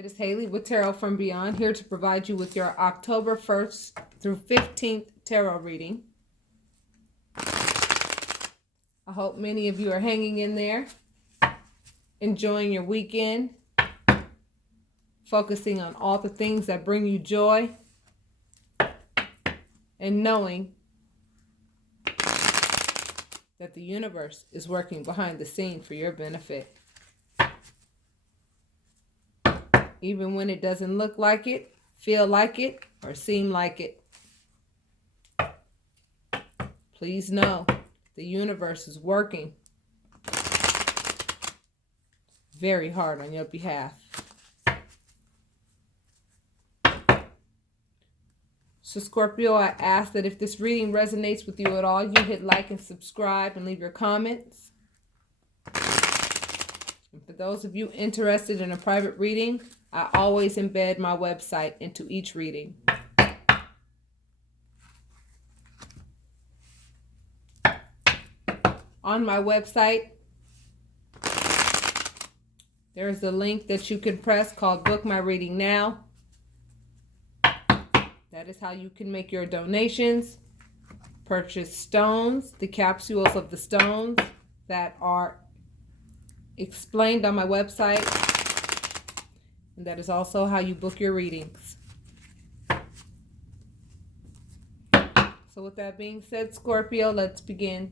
It is Haley with Tarot from Beyond, here to provide you with your October 1st through 15th tarot reading. I hope many of you are hanging in there, enjoying your weekend, focusing on all the things that bring you joy, and knowing that the universe is working behind the scene for your benefit. Even when it doesn't look like it, feel like it, or seem like it. Please know the universe is working very hard on your behalf. So Scorpio, I ask that if this reading resonates with you at all, you hit like and subscribe and leave your comments. And for those of you interested in a private reading, I always embed my website into each reading. On my website, there is a link that you can press called Book My Reading Now. That is how you can make your donations, purchase stones, the capsules of the stones that are explained on my website. And that is also how you book your readings. So with that being said, Scorpio, let's begin.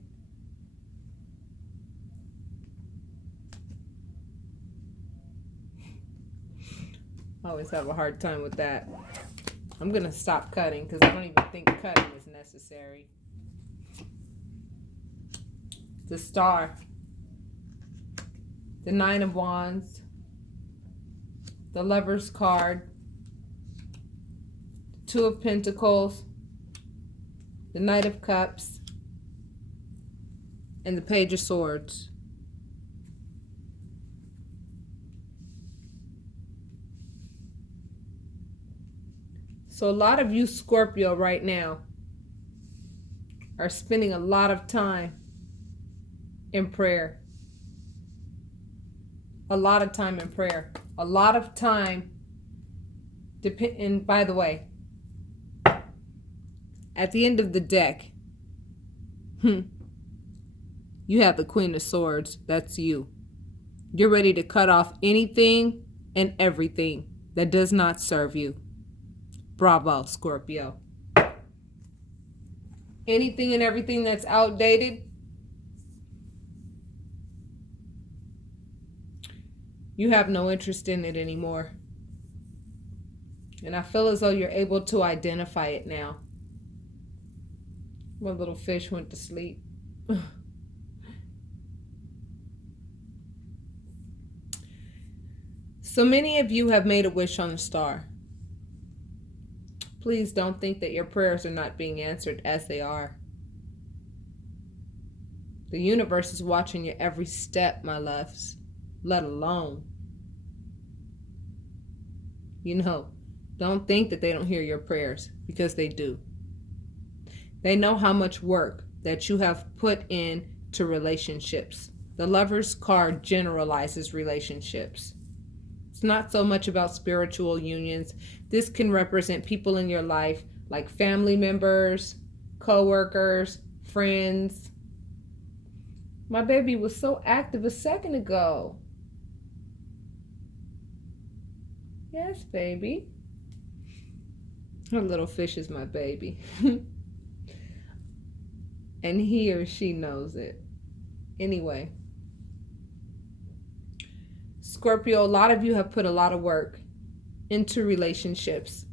I always have a hard time with that. I'm going to stop cutting because I don't even think cutting is necessary. The Star. The Nine of Wands. The Lover's card. The Two of Pentacles. The Knight of Cups. And the Page of Swords. So a lot of you Scorpio right now are spending a lot of time in prayer. A lot of time in prayer. A lot of time, and by the way, at the end of the deck, you have the Queen of Swords. That's you. You're ready to cut off anything and everything that does not serve you. Bravo, Scorpio. Anything and everything that's outdated, you have no interest in it anymore. And I feel as though you're able to identify it now. My little fish went to sleep. So many of you have made a wish on the star. Please don't think that your prayers are not being answered, as they are. The universe is watching your every step, my loves, let alone. Don't think that they don't hear your prayers, because they do. They know how much work that you have put into relationships. The Lover's card generalizes relationships. It's not so much about spiritual unions. This can represent people in your life like family members, co-workers, friends. My baby was so active a second ago. Yes, baby. Her little fish is my baby. And he or she knows it. Anyway. Scorpio, a lot of you have put a lot of work into relationships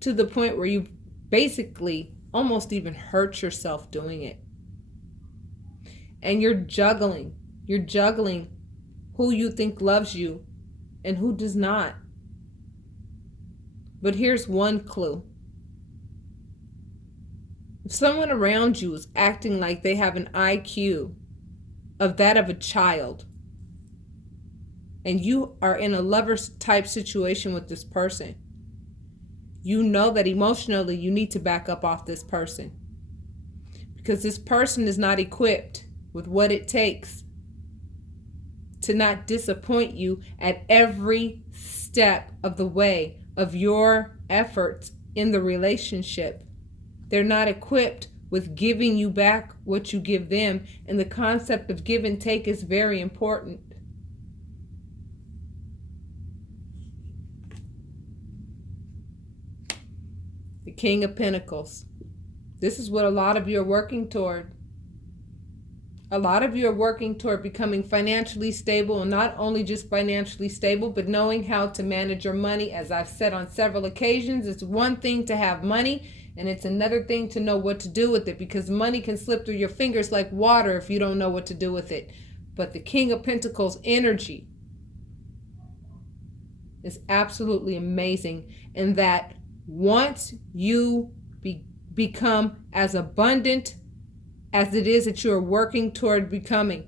to the point where you basically almost even hurt yourself doing it. And you're juggling who you think loves you and who does not. But here's one clue. If someone around you is acting like they have an IQ of that of a child, and you are in a lover's type situation with this person, you know that emotionally you need to back up off this person. Because this person is not equipped with what it takes to not disappoint you at every step of the way of your efforts in the relationship. They're not equipped with giving you back what you give them, and the concept of give and take is very important. The King of Pentacles. This is what a lot of you are working toward. A lot of you are working toward becoming financially stable, and not only just financially stable, but knowing how to manage your money. As I've said on several occasions, it's one thing to have money, and it's another thing to know what to do with it, because money can slip through your fingers like water if you don't know what to do with it. But the King of Pentacles energy is absolutely amazing, in that once you become as abundant as it is that you are working toward becoming,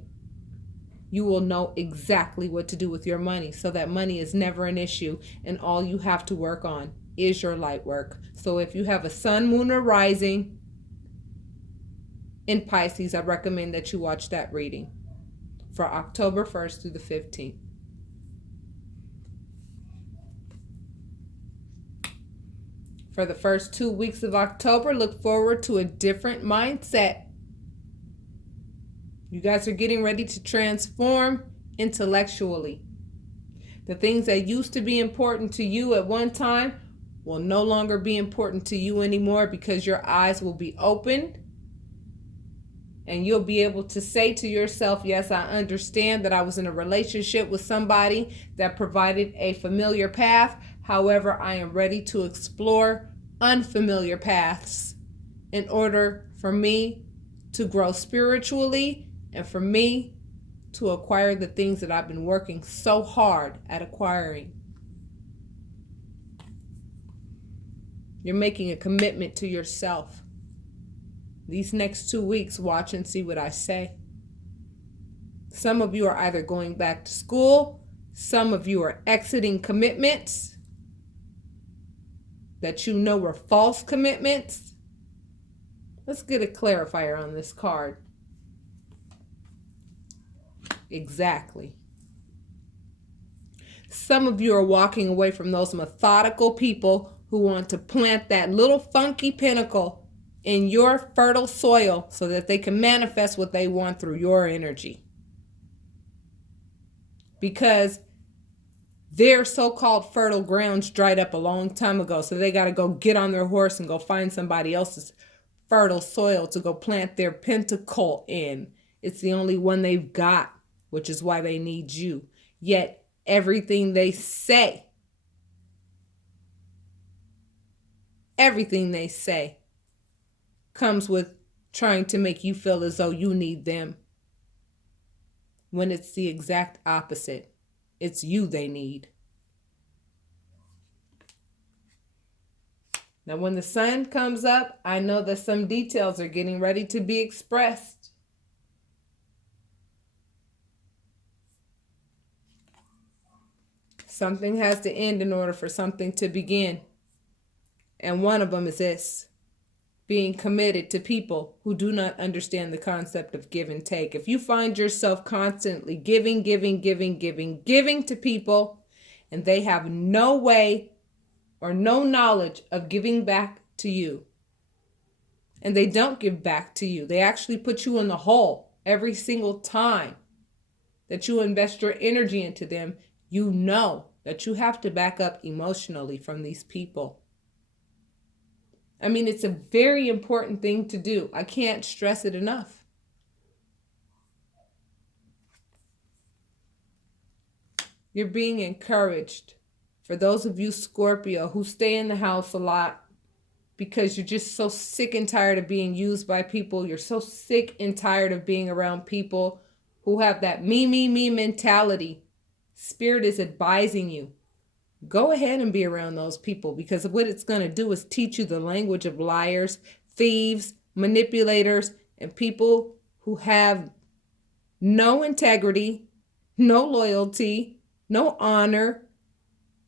you will know exactly what to do with your money, so that money is never an issue, and all you have to work on is your light work. So if you have a sun, moon, or rising in Pisces, I recommend that you watch that reading for October 1st through the 15th. For the first 2 weeks of October, look forward to a different mindset. You guys are getting ready to transform intellectually. The things that used to be important to you at one time will no longer be important to you anymore, because your eyes will be opened and you'll be able to say to yourself, yes, I understand that I was in a relationship with somebody that provided a familiar path. However, I am ready to explore unfamiliar paths in order for me to grow spiritually, and for me to acquire the things that I've been working so hard at acquiring. You're making a commitment to yourself. These next 2 weeks, watch and see what I say. Some of you are either going back to school, some of you are exiting commitments that you know were false commitments. Let's get a clarifier on this card. Exactly. Some of you are walking away from those methodical people who want to plant that little funky pinnacle in your fertile soil so that they can manifest what they want through your energy. Because their so-called fertile grounds dried up a long time ago, so they got to go get on their horse and go find somebody else's fertile soil to go plant their pentacle in. It's the only one they've got, which is why they need you. Yet everything they say comes with trying to make you feel as though you need them, when it's the exact opposite. It's you they need. Now, when the sun comes up, I know that some details are getting ready to be expressed. Something has to end in order for something to begin. And one of them is this: being committed to people who do not understand the concept of give and take. If you find yourself constantly giving to people, and they have no way or no knowledge of giving back to you, and they don't give back to you, they actually put you in the hole every single time that you invest your energy into them, you know that you have to back up emotionally from these people. I mean, it's a very important thing to do. I can't stress it enough. You're being encouraged. For those of you Scorpio who stay in the house a lot because you're just so sick and tired of being used by people, you're so sick and tired of being around people who have that me mentality, Spirit is advising you, go ahead and be around those people, because what it's going to do is teach you the language of liars, thieves, manipulators, and people who have no integrity, no loyalty, no honor,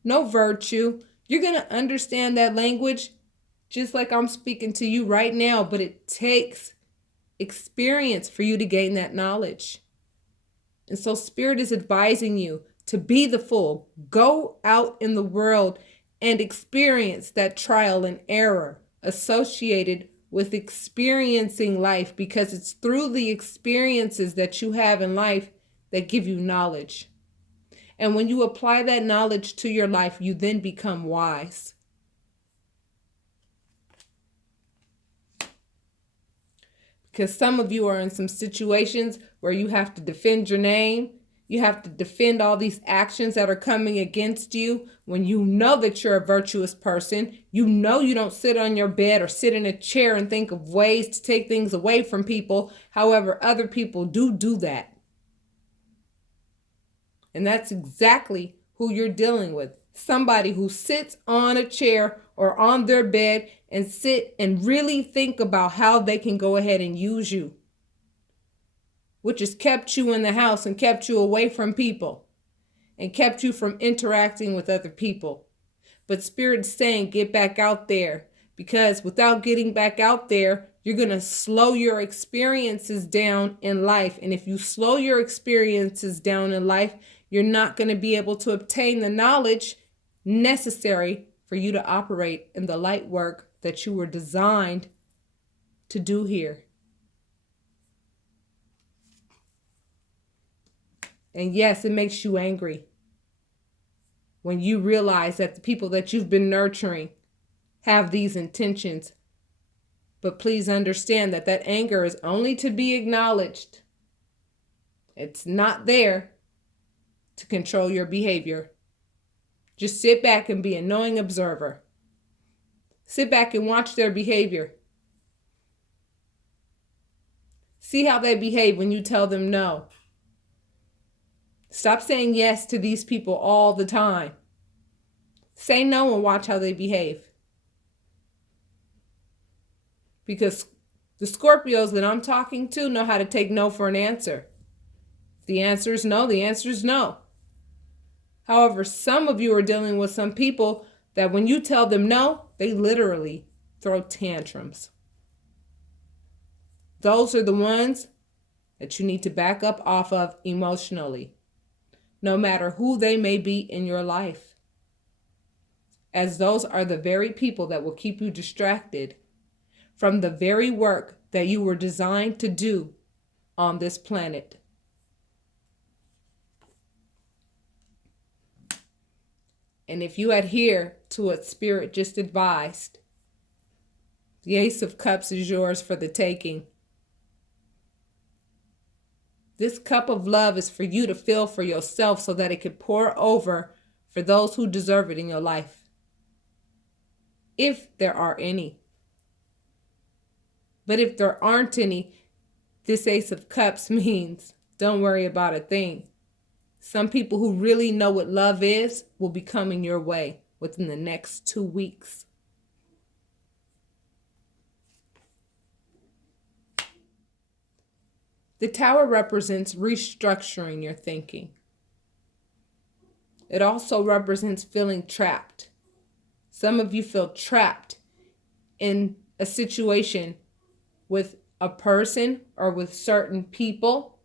no virtue. You're going to understand that language just like I'm speaking to you right now, but it takes experience for you to gain that knowledge. And so Spirit is advising you to be the fool. Go out in the world and experience that trial and error associated with experiencing life, because it's through the experiences that you have in life that give you knowledge. And when you apply that knowledge to your life, you then become wise. Because some of you are in some situations where you have to defend your name. You have to defend all these actions that are coming against you when you know that you're a virtuous person. You know you don't sit on your bed or sit in a chair and think of ways to take things away from people. However, other people do that. And that's exactly who you're dealing with. Somebody who sits on a chair or on their bed and sit and really think about how they can go ahead and use you, which has kept you in the house and kept you away from people and kept you from interacting with other people. But Spirit's saying, get back out there, because without getting back out there, you're going to slow your experiences down in life. And if you slow your experiences down in life, you're not going to be able to obtain the knowledge necessary for you to operate in the light work that you were designed to do here. And yes, it makes you angry when you realize that the people that you've been nurturing have these intentions. But please understand that that anger is only to be acknowledged. It's not there to control your behavior. Just sit back and be a knowing observer. Sit back and watch their behavior. See how they behave when you tell them no. Stop saying yes to these people all the time. Say no and watch how they behave. Because the Scorpios that I'm talking to know how to take no for an answer. If the answer is no, the answer is no. However, some of you are dealing with some people that when you tell them no, they literally throw tantrums. Those are the ones that you need to back up off of emotionally, no matter who they may be in your life, as those are the very people that will keep you distracted from the very work that you were designed to do on this planet. And if you adhere to what Spirit just advised, the Ace of Cups is yours for the taking. This cup of love is for you to fill for yourself so that it can pour over for those who deserve it in your life, if there are any. But if there aren't any, this Ace of Cups means don't worry about a thing. Some people who really know what love is will be coming your way within the next 2 weeks. The Tower represents restructuring your thinking. It also represents feeling trapped. Some of you feel trapped in a situation with a person or with certain people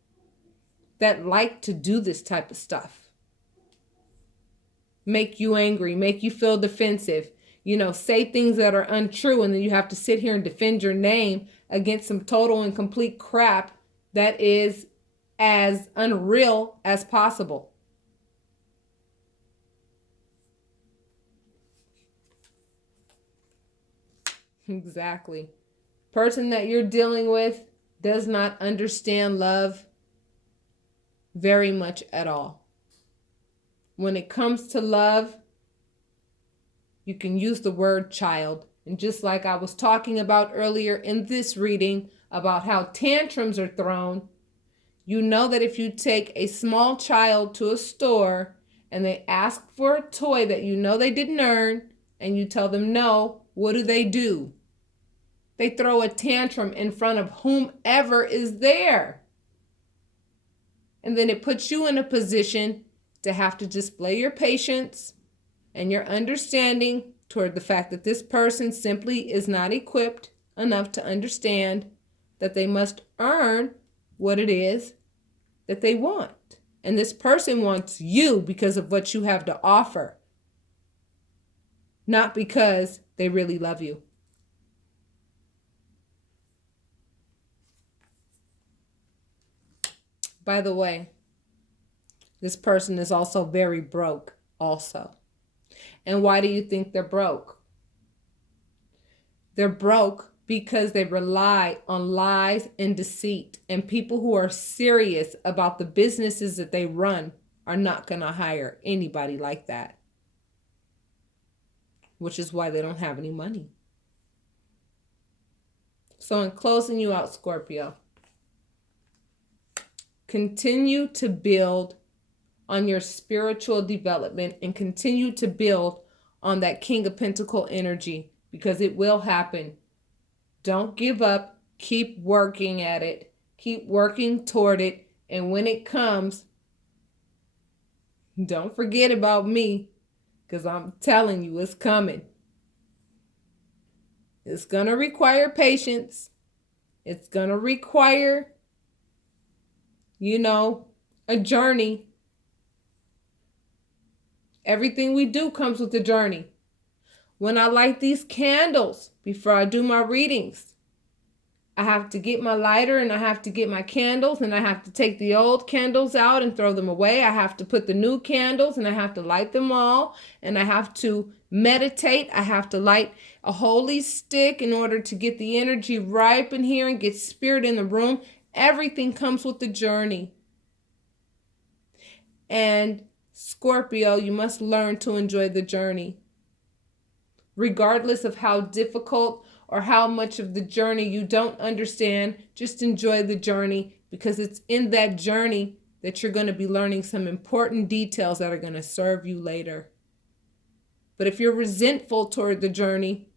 that like to do this type of stuff. Make you angry, make you feel defensive, say things that are untrue, and then you have to sit here and defend your name against some total and complete crap that is as unreal as possible. Exactly. Person that you're dealing with does not understand love very much at all. When it comes to love, you can use the word child. And just like I was talking about earlier in this reading about how tantrums are thrown, you know that if you take a small child to a store and they ask for a toy that you know they didn't earn and you tell them no, what do? They throw a tantrum in front of whomever is there. And then it puts you in a position to have to display your patience and your understanding toward the fact that this person simply is not equipped enough to understand that they must earn what it is that they want. And this person wants you because of what you have to offer, not because they really love you. By the way, this person is also very broke also. And why do you think they're broke? They're broke because they rely on lies and deceit. And people who are serious about the businesses that they run are not going to hire anybody like that. Which is why they don't have any money. So in closing you out, Scorpio, continue to build on your spiritual development and continue to build on that King of Pentacle energy, because it will happen. Don't give up. Keep working at it. Keep working toward it. And when it comes, don't forget about me, because I'm telling you, it's coming. It's going to require patience. It's going to require, a journey. Everything we do comes with a journey. When I light these candles before I do my readings, I have to get my lighter and I have to get my candles and I have to take the old candles out and throw them away. I have to put the new candles and I have to light them all, and I have to meditate. I have to light a holy stick in order to get the energy right up in here and get spirit in the room. Everything comes with the journey. And Scorpio, you must learn to enjoy the journey. Regardless of how difficult or how much of the journey you don't understand, just enjoy the journey, because it's in that journey that you're going to be learning some important details that are going to serve you later. But if you're resentful toward the journey,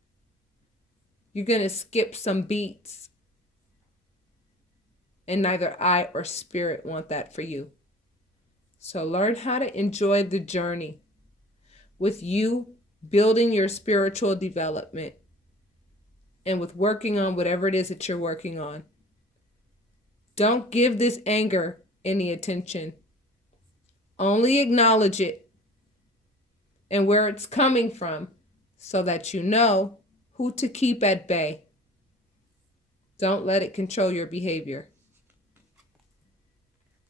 you're going to skip some beats. And neither I or spirit want that for you. So learn how to enjoy the journey with you building your spiritual development and with working on whatever it is that you're working on. Don't give this anger any attention. Only acknowledge it and where it's coming from so that you know who to keep at bay. Don't let it control your behavior,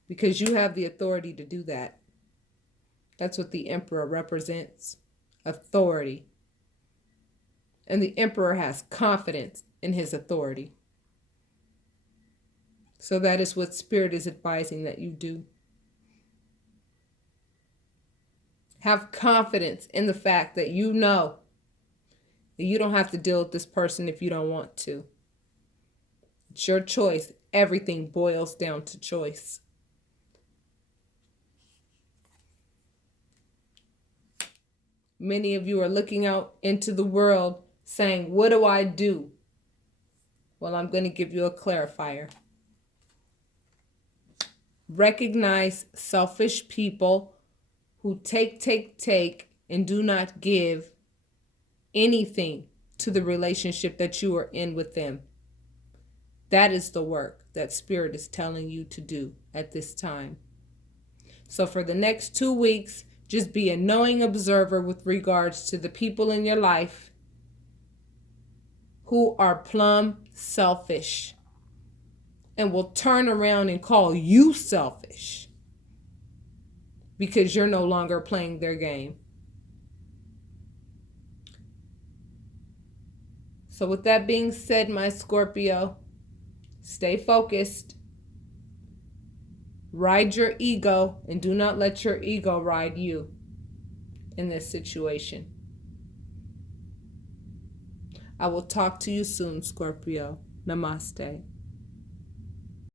because you have the authority to do that. That's what the Emperor represents, authority. And the Emperor has confidence in his authority. So that is what Spirit is advising that you do. Have confidence in the fact that you know that you don't have to deal with this person if you don't want to. It's your choice. Everything boils down to choice. Many of you are looking out into the world saying, what do I do? Well, I'm going to give you a clarifier. Recognize selfish people who take, and do not give anything to the relationship that you are in with them. That is the work that Spirit is telling you to do at this time. So for the next 2 weeks, just be a knowing observer with regards to the people in your life who are plumb selfish and will turn around and call you selfish because you're no longer playing their game. So with that being said, my Scorpio, stay focused. Ride your ego and do not let your ego ride you in this situation. I will talk to you soon, Scorpio. Namaste.